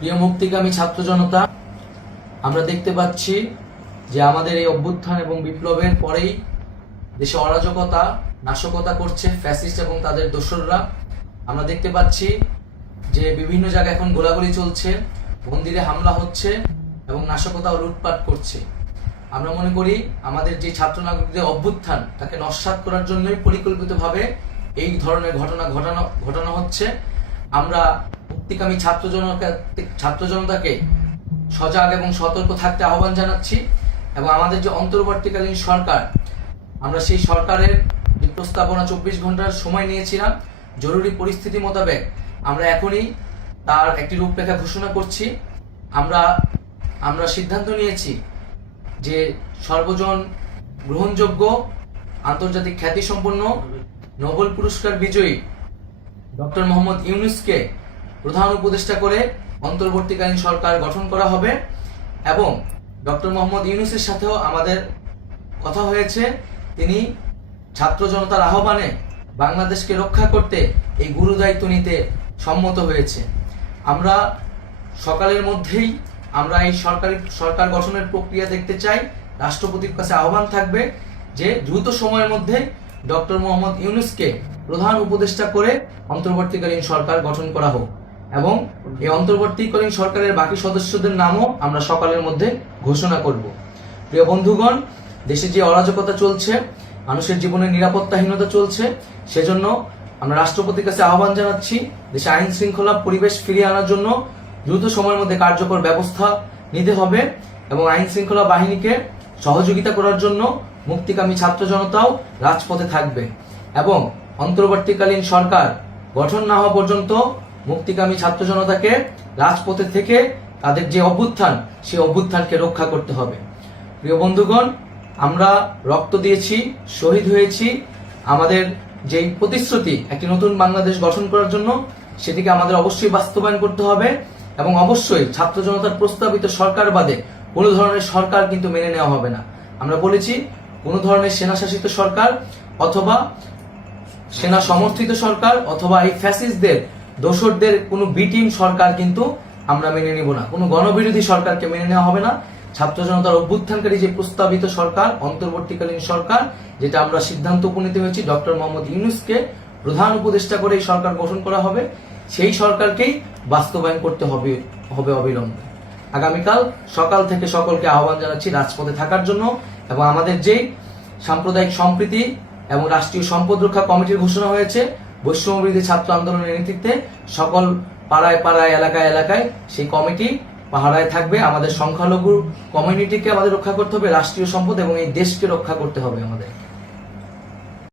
প্রিয় মুক্তিকামী ছাত্র জনতা, আমরা দেখতে পাচ্ছি যে আমাদের এই অভ্যুত্থান এবং বিপ্লবের পরেই দেশে অরাজকতা নাশকতা করছে ফ্যাসিস্ট এবং তাদের দোসররা। আমরা দেখতে পাচ্ছি যে বিভিন্ন জায়গায় এখন গোলাগুলি চলছে, মন্দিরে হামলা হচ্ছে এবং নাশকতা ও লুটপাট করছে। আমরা মনে করি আমাদের যে ছাত্র নাগরিকদের অভ্যুত্থান তাকে নস্যাৎ করার জন্যই পরিকল্পিতভাবে এই ধরনের ঘটনা ঘটানো হচ্ছে। আমরা মুক্তিকামী ছাত্র জনতাকে সজাগ এবং সতর্ক থাকতে আহ্বান জানাচ্ছি এবং আমাদের যে অন্তর্বর্তীকালীন সরকার, আমরা সেই সরকারের যে প্রস্তাবনা 24 ঘন্টার সময় নিয়েছিলাম, জরুরি পরিস্থিতি মোতাবেক আমরা এখনই তার একটি রূপরেখা ঘোষণা করছি। আমরা সিদ্ধান্ত নিয়েছি যে সর্বজন গ্রহণযোগ্য আন্তর্জাতিক খ্যাতিসম্পন্ন নোবেল পুরস্কার বিজয়ী ডক্টর মোহাম্মদ ইউনূসকে প্রধান উপদেষ্টা করে অন্তর্বর্তীকালীন সরকার গঠন করা হবে এবং ডক্টর মোহাম্মদ ইউনূসের সাথেও আমাদের কথা হয়েছে। তিনি ছাত্র জনতার আহ্বানে বাংলাদেশকে রক্ষা করতে এই গুরু দায়িত্ব নিতে সম্মত হয়েছে। আমরা সকালের মধ্যেই আমরা এই সরকার গঠনের প্রক্রিয়া দেখতে চাই। রাষ্ট্রপতির কাছে আহ্বান থাকবে যে দ্রুত সময়ের মধ্যে ডক্টর মোহাম্মদ ইউনূসকে প্রধান উপদেষ্টা করে অন্তর্বর্তীকালীন সরকার গঠন করা হোক এবং এই অন্তর্বর্তীকালীন সরকারের বাকি সদস্যদের নামও আমরা সকালের মধ্যে ঘোষণা করব। প্রিয় বন্ধুগণ, দেশে যে অরাজকতা চলছে, মানুষের জীবনের নিরাপত্তাহীনতা চলছে, সেজন্য আমরা রাষ্ট্রপতির কাছে আহ্বান জানাচ্ছি দেশে আইন শৃঙ্খলা পরিবেশ ফিরিয়ে আনার জন্য দ্রুত সময়ের মধ্যে কার্যকর ব্যবস্থা নিতে হবে এবং আইন শৃঙ্খলা বাহিনীকে সহযোগিতা করার জন্য মুক্তিকামী ছাত্র জনতাও রাজপথে থাকবে এবং অন্তর্বর্তীকালীন সরকার গঠন না হওয়া পর্যন্ত মুক্তিকামী ছাত্র জনতাকে রাজপথে থেকে তাদের যে অভ্যুত্থান, সেই অভ্যুত্থানকে রক্ষা করতে হবে। প্রিয় বন্ধুগণ, আমরা রক্ত দিয়েছি, শহীদ হয়েছি। আমাদের যেই প্রতিশ্রুতি একটি নতুন বাংলাদেশ গঠন করার জন্য, সেটিকে আমাদের অবশ্যই বাস্তবায়ন করতে হবে এবং অবশ্যই ছাত্র জনতার প্রস্তাবিত সরকার বাদে কোনো ধরনের সরকার কিন্তু মেনে নেওয়া হবে না। আমরা বলেছি কোনো ধরনের সেনা শাসিত সরকার অথবা সেনা সমর্থিত সরকার অথবা এই ফ্যাসিস্টদের দোসরদের কোনো বি টিম সরকার কিন্তু আমরা মেনে নিব না। কোনো গণবিরোধী সরকারকে মেনে নেওয়া হবে না। ছাত্র জনতার অভ্যুত্থানকারী যে প্রস্তাবিত সরকার, অন্তর্বর্তীকালীন সরকার, যেটা আমরা সিদ্ধান্ত উপনীত হয়েছি ডক্টর মোহাম্মদ ইউনূসকে প্রধান উপদেষ্টা করে এই সরকার গঠন করা হবে, সেই সরকারকেই বাস্তবায়ন করতে হবে অবিলম্বে। আগামীকাল সকাল থেকে সকলকে আহ্বান জানাচ্ছি রাজপথে থাকার জন্য এবং আমাদের যেই সাম্প্রদায়িক সম্প্রীতি এবং রাষ্ট্রীয় সম্পদ রক্ষা কমিটির ঘোষণা হয়েছে বৈষম্যবিরোধী ছাত্র আন্দোলনের নেতৃত্বে, সকল পাড়ায় পাড়ায় এলাকায় এলাকায় সেই কমিটি পাহারায় থাকবে। আমাদের সংখ্যালঘু কমিউনিটিকে আমাদের রক্ষা করতে হবে, রাষ্ট্রীয় সম্পদ এবং এই দেশকে রক্ষা করতে হবে আমাদের।